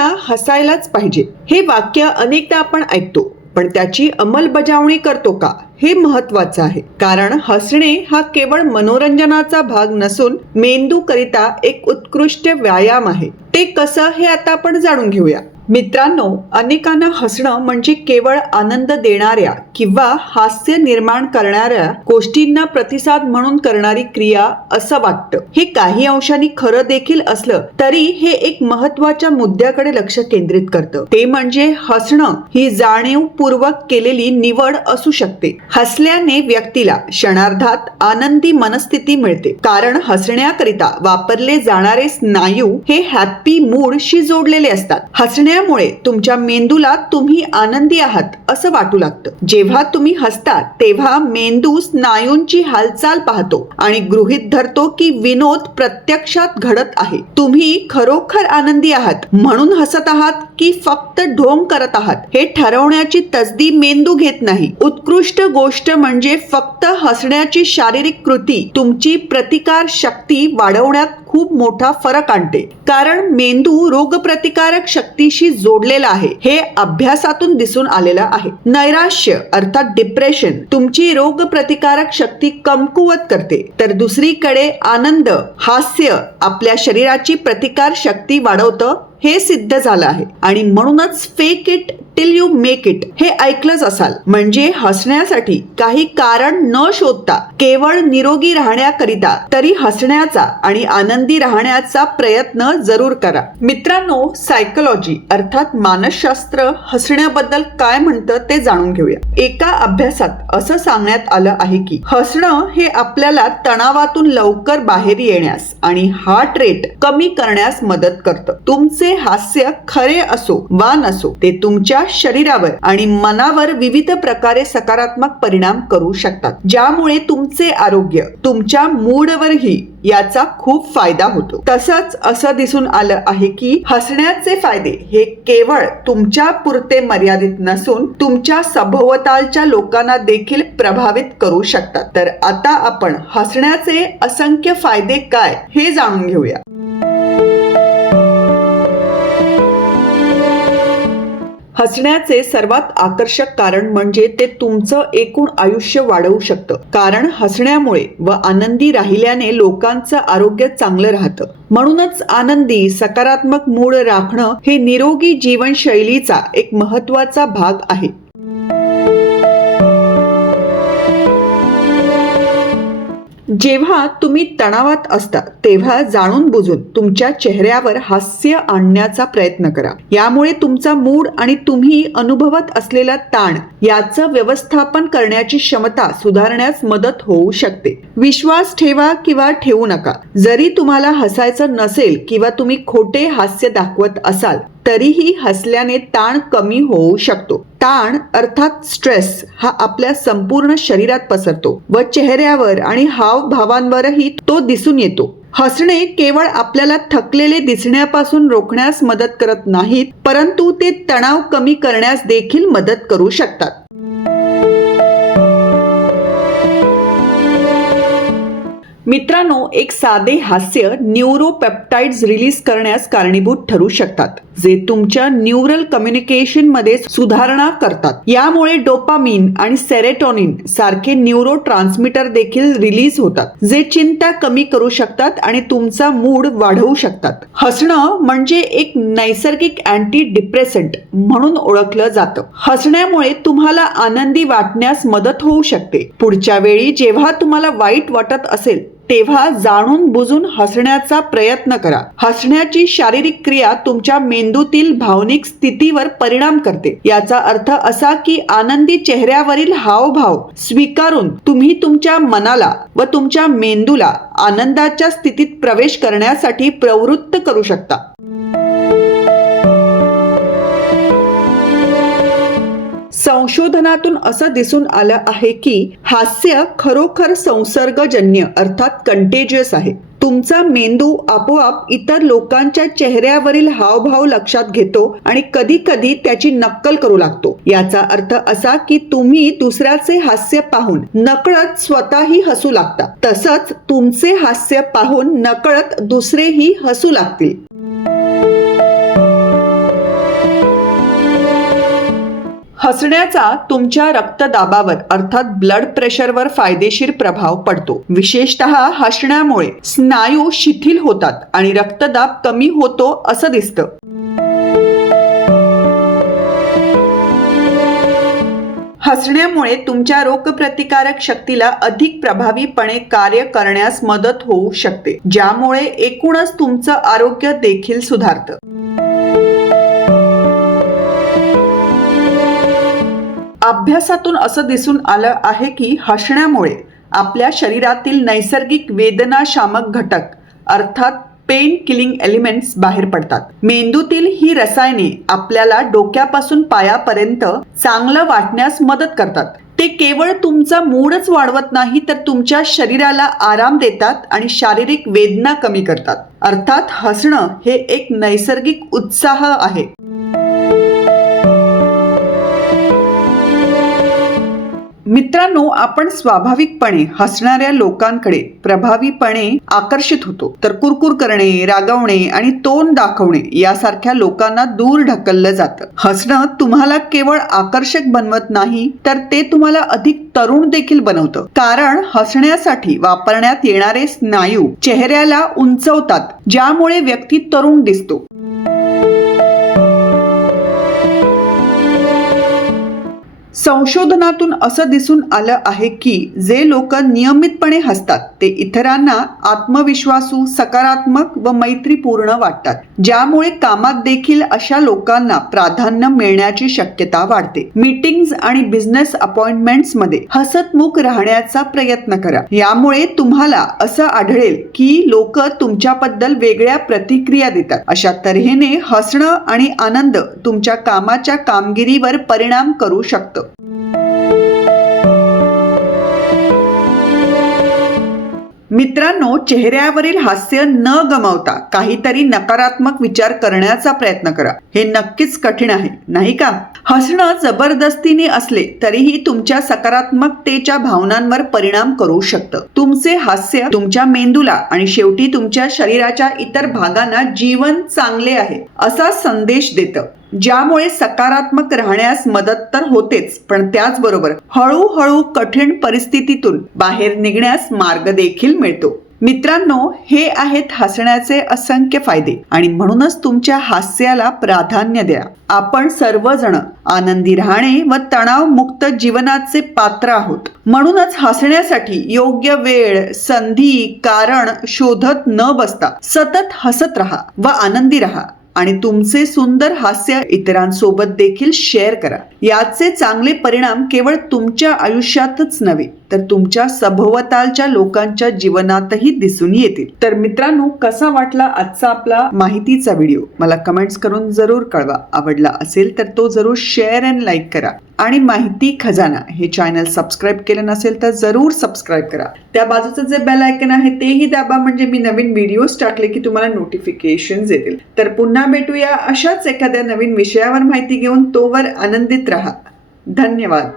मुलांना हसायलाच पाहिजे. हे वाक्य अनेकदा आपण ऐकतो पण त्याची अंमलबजावणी करतो का? हे महत्वाचं आहे. कारण हसणे हा केवळ मनोरंजनाचा भाग नसून मेंदू करिता एक उत्कृष्ट व्यायाम आहे. ते कसं हे आता आपण जाणून घेऊया. मित्रांनो अनेकांना हसणं म्हणजे केवळ आनंद देणाऱ्या किंवा हास्य निर्माण करणाऱ्या गोष्टींना प्रतिसाद म्हणून करणारी क्रिया असं वाटतं. हे काही अंशांनी खरं देखील असलं तरी हे एक महत्त्वाच्या मुद्द्याकडे लक्ष केंद्रित करतं. ते म्हणजे हसणं ही जाणीवपूर्वक केलेली निवड असू शकते. हसल्याने व्यक्तीला क्षणार्धात आनंदी मनस्थिती मिळते. कारण हसण्याकरिता वापरले जाणारे स्नायू हे हॅपी मूडशी जोडलेले असतात. हसण्या हसण्यामुळे तुमच्या मेंदूला तुम्ही आनंदी आहात असं वाटू लागतं. जेव्हा तुम्ही हसता तेव्हा मेंदू स्नायूंची हालचाल पाहतो आणि गृहित धरतो की विनोद प्रत्यक्षात घडत आहे. तुम्ही खरोखर आनंदी आहात म्हणून हसत आहात की फक्त ढोंग करत आहात. हे ठरवण्याची तसदी मेंदू घेत नाही. उत्कृष्ट गोष्ट म्हणजे फक्त हसण्याची शारीरिक कृती तुमची प्रतिकार शक्ती वाढवण्यात खूप मोठा फरक आणते. कारण मेंदू रोगप्रतिकारक शक्तीशी जोडलेला आहे. हे अभ्यासातून दिसून आलेलं आहे. नैराश्य अर्थात डिप्रेशन तुमची रोगप्रतिकारक शक्ती कमकुवत करते. तर दुसरीकडे आनंद हास्य आपल्या शरीराची प्रतिकार शक्ती वाढवतं हे सिद्ध झालं आहे. आणि म्हणूनच fake it till you make it हे ऐकलंच असाल. म्हणजे हसण्यासाठी काही कारण न शोधता केवळ निरोगी राहण्याकरिता तरी हसण्याचा आणि आनंदी राहण्याचा प्रयत्न जरूर करा. मित्रांनो सायकोलॉजी अर्थात मानसशास्त्र हसण्याबद्दल काय म्हणतं ते जाणून घेऊया. एका अभ्यासात असं सांगण्यात आलं आहे की हसणं हे आपल्याला तणावातून लवकर बाहेर येण्यास आणि हार्ट रेट कमी करण्यास मदत करतं. तुमचे तुमचे हास्य खरे असो वा नसो ते तुमच्या शरीरावर आणि मनावर विविध प्रकारे सकारात्मक परिणाम करू शकतात. ज्यामुळे तुमचे आरोग्य तुमच्या मूडवरही याचा खूप फायदा होतो. तसंच असं दिसून आलं आहे की हसण्याचे फायदे हे केवळ तुमच्या पुरते मर्यादित नसून तुमच्या सभोवतालच्या लोकांना देखील प्रभावित करू शकतात. तर आता आपण हसण्याचे असंख्य फायदे काय हे जाणून घेऊया. हसण्याचे सर्वात आकर्षक कारण म्हणजे ते तुमचं एकूण आयुष्य वाढवू शकतं. कारण हसण्यामुळे व आनंदी राहिल्याने लोकांचं आरोग्य चांगलं राहतं. म्हणूनच आनंदी सकारात्मक मूड राखणं हे निरोगी जीवनशैलीचा एक महत्त्वाचा भाग आहे. जेव्हा तुम्ही तणावात असता तेव्हा जाणून बुजून तुमच्या चेहऱ्यावर हास्य आणण्याचा प्रयत्न करा. यामुळे तुमचा मूड आणि तुम्ही अनुभवत असलेला ताण याचं व्यवस्थापन करण्याची क्षमता सुधारण्यास मदत होऊ शकते. विश्वास ठेवा किंवा ठेवू नका. जरी तुम्हाला हसायचं नसेल किंवा तुम्ही खोटे हास्य दाखवत असाल तरीही हसल्याने ताण कमी होऊ शकतो. ताण अर्थात स्ट्रेस हा आपल्या संपूर्ण शरीरात पसरतो. व चेहऱ्यावर आणि हावभावांवरही तो दिसून येतो. हसणे केवळ आपल्याला थकलेले दिसण्यापासून रोखण्यास मदत करत नाहीत परंतु ते तणाव कमी करण्यास देखील मदत करू शकतात. मित्रांनो एक साधे हास्य न्यूरोपेप्टाइड्स रिलीज करण्यास कारणीभूत ठरू शकतात. जे तुमच्या न्यूरल कम्युनिकेशनमध्ये सुधारणा करतात. यामुळे डोपामिन आणि सेरेटॉनिन सारखे न्यूरो ट्रान्समीटर देखील रिलीज होतात जे चिंता कमी करू शकतात आणि तुमचा मूड वाढवू शकतात. हसणं म्हणजे एक नैसर्गिक अँटी डिप्रेसंट म्हणून ओळखलं जातं. हसण्यामुळे तुम्हाला आनंदी वाटण्यास मदत होऊ शकते. पुढच्या वेळी जेव्हा तुम्हाला वाईट वाटत असेल तेव्हा जाणून बुजून हसण्याचा प्रयत्न करा. हसण्याची शारीरिक क्रिया तुमच्या मेंदूतील भावनिक स्थितीवर परिणाम करते. याचा अर्थ असा की आनंदी चेहऱ्यावरील हावभाव स्वीकारून तुम्ही तुमच्या मनाला व तुमच्या मेंदूला आनंदाच्या स्थितीत प्रवेश करण्यासाठी प्रवृत्त करू शकता. संशोधनातून असं दिसून आलं आहे की हास्य खरोखर संसर्गजन्य अर्थात कंटेजियस आहे. तुमचा मेंदू आपोआप इतर लोकांच्या चेहऱ्यावरील हावभाव लक्षात घेतो आणि कधी कधी त्याची नक्कल करू लागतो. याचा अर्थ असा की तुम्ही दुसऱ्याचे हास्य पाहून नकळत स्वतःही हसू लागता. तसंच तुमचे हास्य पाहून नकळत दुसरेही हसू लागतील. हसण्याचा तुमच्या रक्तदाबावर अर्थात ब्लड प्रेशरवर फायदेशीर प्रभाव पडतो. विशेषतः हसण्यामुळे स्नायू शिथिल होतात आणि रक्तदाब कमी होतो असं दिसतं. हसण्यामुळे तुमच्या रोगप्रतिकारक शक्तीला अधिक प्रभावीपणे कार्य करण्यास मदत होऊ शकते ज्यामुळे एकूणच तुमचं आरोग्य देखील सुधारतं. अभ्यासातून असं दिसून आलं आहे की हसण्यामुळे आपल्या शरीरातील नैसर्गिक वेदनाशामक घटक अर्थात पेन किलिंग एलिमेंट्स बाहेर पडतात. मेंदूतील ही रसायने आपल्याला डोक्यापासून पायापर्यंत चांगलं वाटण्यास मदत करतात. ते केवळ तुमचा मूडच वाढवत नाही तर तुमच्या शरीराला आराम देतात आणि शारीरिक वेदना कमी करतात. अर्थात हसणं हे एक नैसर्गिक उत्साह आहे. मित्रांनो आपण स्वाभाविकपणे हसणाऱ्या लोकांकडे प्रभावीपणे आकर्षित होतो. तर कुरकुर करणे रागवणे आणि तोंड दाखवणे यासारख्या लोकांना दूर ढकललं जातं. हसणं तुम्हाला केवळ आकर्षक बनवत नाही तर ते तुम्हाला अधिक तरुण देखील बनवतं. कारण हसण्यासाठी वापरण्यात येणारे स्नायू चेहऱ्याला उंचवतात ज्यामुळे व्यक्ती तरुण दिसतो. संशोधनातून असं दिसून आलं आहे की जे लोक नियमितपणे हसतात ते इतरांना आत्मविश्वासू सकारात्मक व मैत्रीपूर्ण वाटतात. ज्यामुळे कामात देखील अशा लोकांना प्राधान्य मिळण्याची शक्यता वाढते. मीटिंग्ज आणि बिझनेस अपॉइंटमेंट्समध्ये हसतमुख राहण्याचा प्रयत्न करा. यामुळे तुम्हाला असं आढळेल की लोक तुमच्याबद्दल वेगळ्या प्रतिक्रिया देतात. अशा तऱ्हेने हसणं आणि आनंद तुमच्या कामाच्या कामगिरीवर परिणाम करू शकतं. मित्रांनो चेहऱ्यावरील हास्य न गमावता काहीतरी नकारात्मक विचार करण्याचा प्रयत्न करा. हे नक्कीच कठीण आहे नाही का? हसणं जबरदस्तीने असले तरीही तुमच्या सकारात्मकतेच्या भावनांवर परिणाम करू शकतं. तुमचे हास्य तुमच्या मेंदूला आणि शेवटी तुमच्या शरीराच्या इतर भागांना जीवन चांगले आहे असा संदेश देतं. ज्यामुळे सकारात्मक राहण्यास मदत तर होतेच पण त्याचबरोबर हळूहळू कठीण परिस्थितीतून बाहेर निघण्यास मार्ग देखील मिळतो. मित्रांनो हे आहेत हसण्याचे असंख्य फायदे आणि म्हणूनच तुमच्या हास्याला प्राधान्य द्या. आपण सर्वजण आनंदी राहणे व तणावमुक्त जीवनाचे पात्र आहोत. म्हणूनच हसण्यासाठी योग्य वेळ संधी कारण शोधत न बसता सतत हसत राहा व आनंदी राहा. आणि तुमचे सुंदर हास्य इतरांसोबत देखील शेअर करा. याचे चांगले परिणाम केवळ तुमच्या आयुष्यातच नव्हे. तर तुमच्या सभोवतालच्या लोकांच्या जीवनातही दिसून येतील. तर मित्रांनो कसा वाटला आजचा आपला माहितीचा व्हिडिओ? मला कमेंट्स करून जरूर कळवा. आवडला असेल तर तो जरूर शेअर अँड लाईक करा. आणि माहिती खजाना हे चॅनल सबस्क्राईब केलं नसेल तर जरूर सबस्क्राईब करा. त्या बाजूचं जे बेल आयकन आहे तेही दाबा. म्हणजे मी नवीन व्हिडिओज टाकले की तुम्हाला नोटिफिकेशन येतील. तर पुन्हा भेटूया अशाच एखाद्या नवीन विषयावर माहिती घेऊन. तोवर आनंदित राहा. धन्यवाद.